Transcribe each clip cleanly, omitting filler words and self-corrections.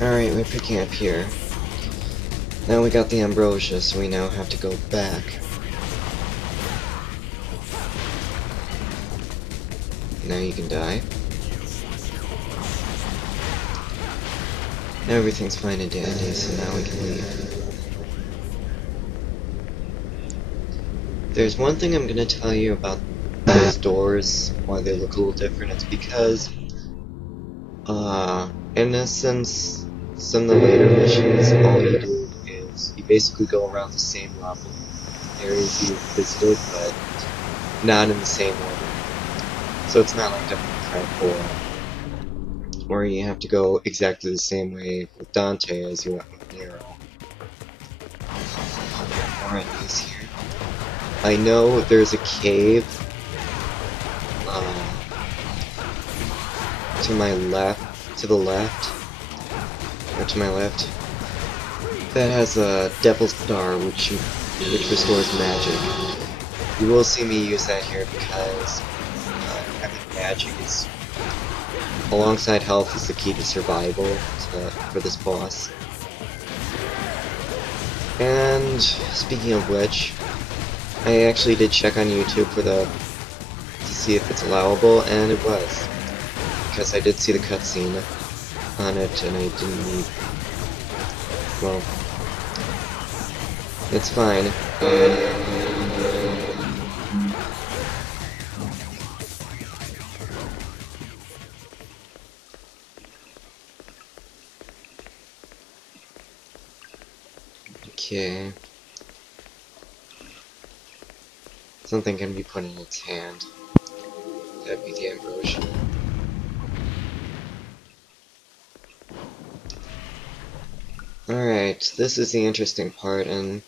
Alright, we're picking up here. Now we got the ambrosia, so we now have to go back. Now you can die. Now everything's fine and dandy, so now we can leave. There's one thing I'm gonna tell you about those doors, why they look a little different. It's because, in essence, some of the later missions, all you do is you basically go around the same level areas you visited, but not in the same order. So it's not like Devil May Cry 4, where you have to go exactly the same way with Dante as you went with Nero. More enemies here. I know there's a cave to my left, to the left, or to my left, that has a Devil's Star, which restores magic. You will see me use that here because having magic is, alongside health, is the key to survival for this boss. And speaking of which, I actually did check on YouTube to see if it's allowable, and it was. Because I did see the cutscene on it, and I didn't need... Well, it's fine. Okay. Something can be put in its hand. That'd be the ambrosia. Alright, this is the interesting part, and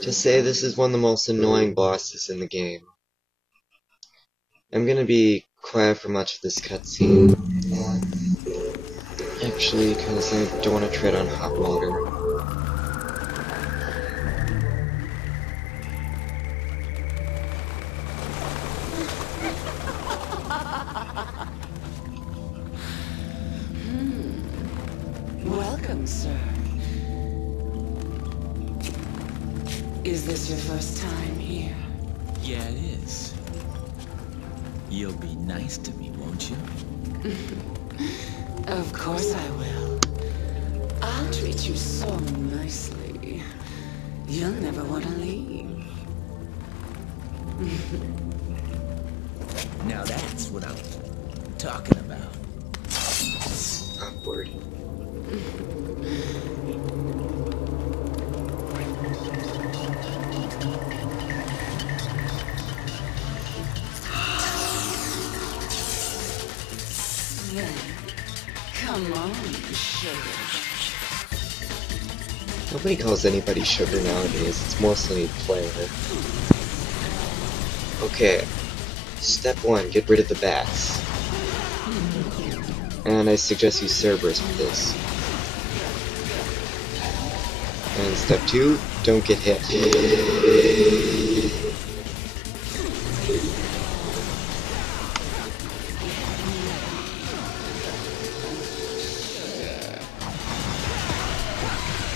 to say this is one of the most annoying bosses in the game. I'm gonna be quiet for much of this cutscene. Actually, because I don't want to tread on hot water. Welcome, sir. Is this your first time here? Yeah, it is. You'll be nice to me, won't you? Of course I will. I'll treat you so nicely. You'll never want to leave. Now that's what I'm talking about. Awkward. Then, come on, sugar. Nobody calls anybody sugar nowadays, it's mostly player. Okay, step 1, get rid of the bats. And I suggest use Cerberus for this. And step 2, don't get hit.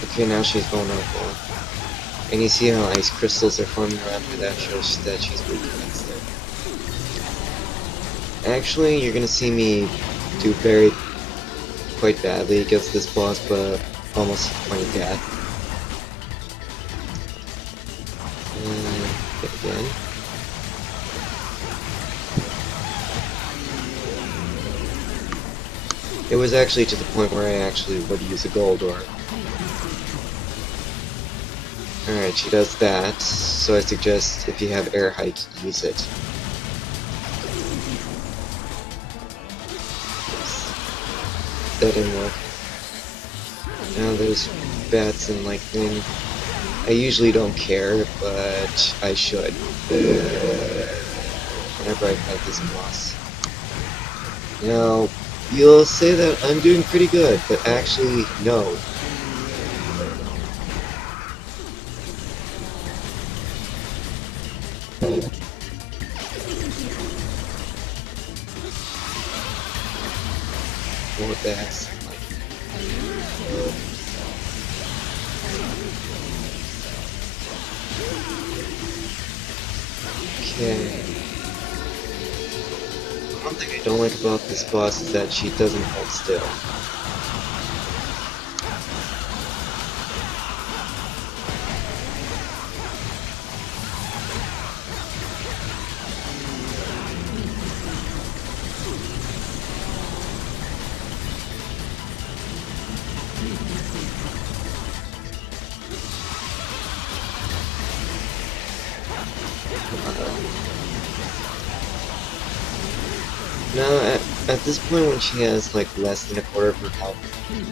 Okay, now she's vulnerable. And you see how ice crystals are forming around her, that shows that she's weak against it. Actually, you're gonna see me do quite badly against this boss, but almost to the point of death. Hit again. It was actually to the point where I actually would use a gold ore. Alright, she does that, so I suggest if you have air height, use it. That didn't work. Now there's bats and lightning. I usually don't care, but I should. Whenever I fight this boss. Now, you'll say that I'm doing pretty good, but actually, no. More bats. Okay. One thing I don't like about this boss is that she doesn't hold still. Now, at this point when she has like less than a quarter of her health,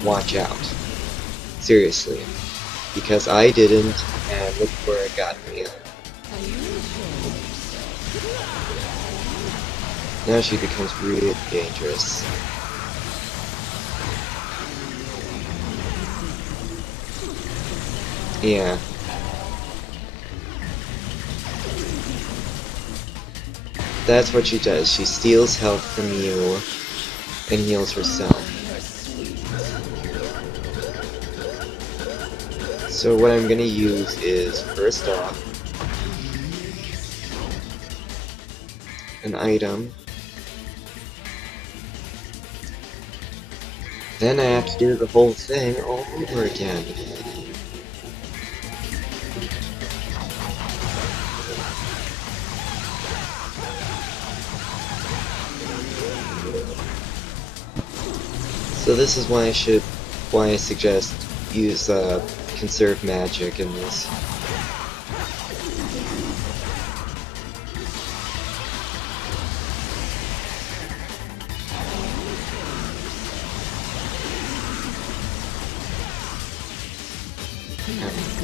watch out. Seriously. Because I didn't, and look where it got me. Now she becomes really dangerous. Yeah. That's what she does. She steals health from you and heals herself. So what I'm gonna use is, first off, an item. Then I have to do the whole thing all over again. So this is why I suggest use conserve magic in this.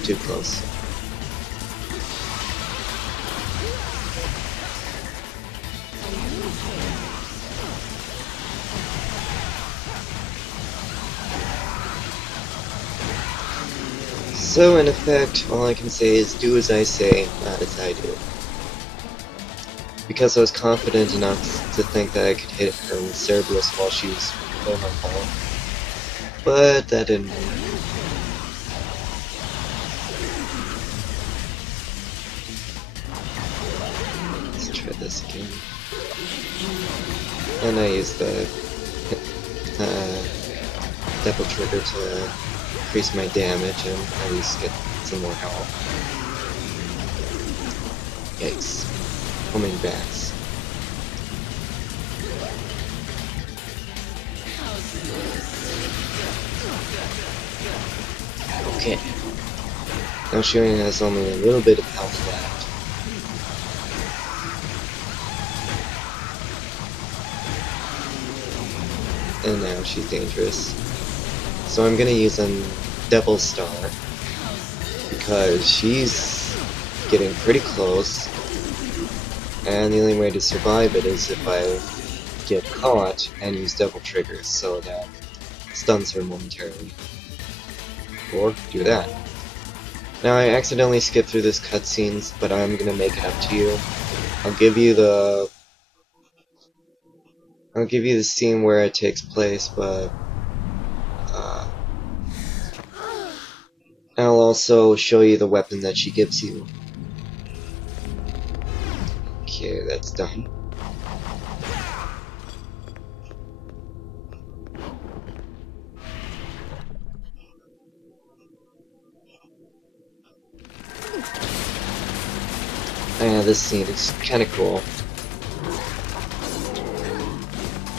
Too close. So in effect, all I can say is do as I say, not as I do. Because I was confident enough to think that I could hit her with Cerberus while she was vulnerable. But that didn't work. Let's try this again. And I use the double trigger to increase my damage and at least get some more health. Yikes. Homing bats. Okay. Now she only has only a little bit of health left. And now she's dangerous. So I'm gonna use a Devil Star because she's getting pretty close, and the only way to survive it is if I get caught and use Devil Triggers, so that stuns her momentarily. Or do that. Now I accidentally skipped through this cutscenes, but I'm gonna make it up to you. I'll give you the scene where it takes place, but I'll also show you the weapon that she gives you. Okay, that's done. Yeah, this scene is kinda cool.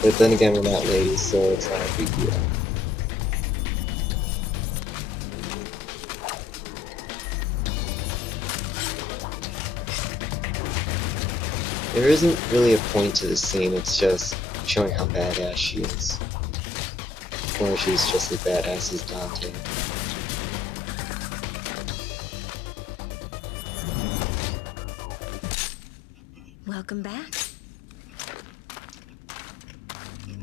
But then again, we're not ladies, so it's not a big deal. There isn't really a point to this scene, it's just showing how badass she is. Or she's just as badass as Dante. Welcome back.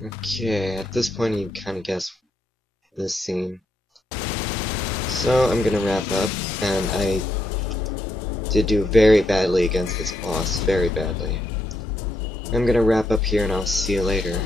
Okay, at this point you kind of guess this scene. So I'm gonna wrap up, and I did do very badly against this boss, very badly. I'm gonna wrap up here and I'll see you later.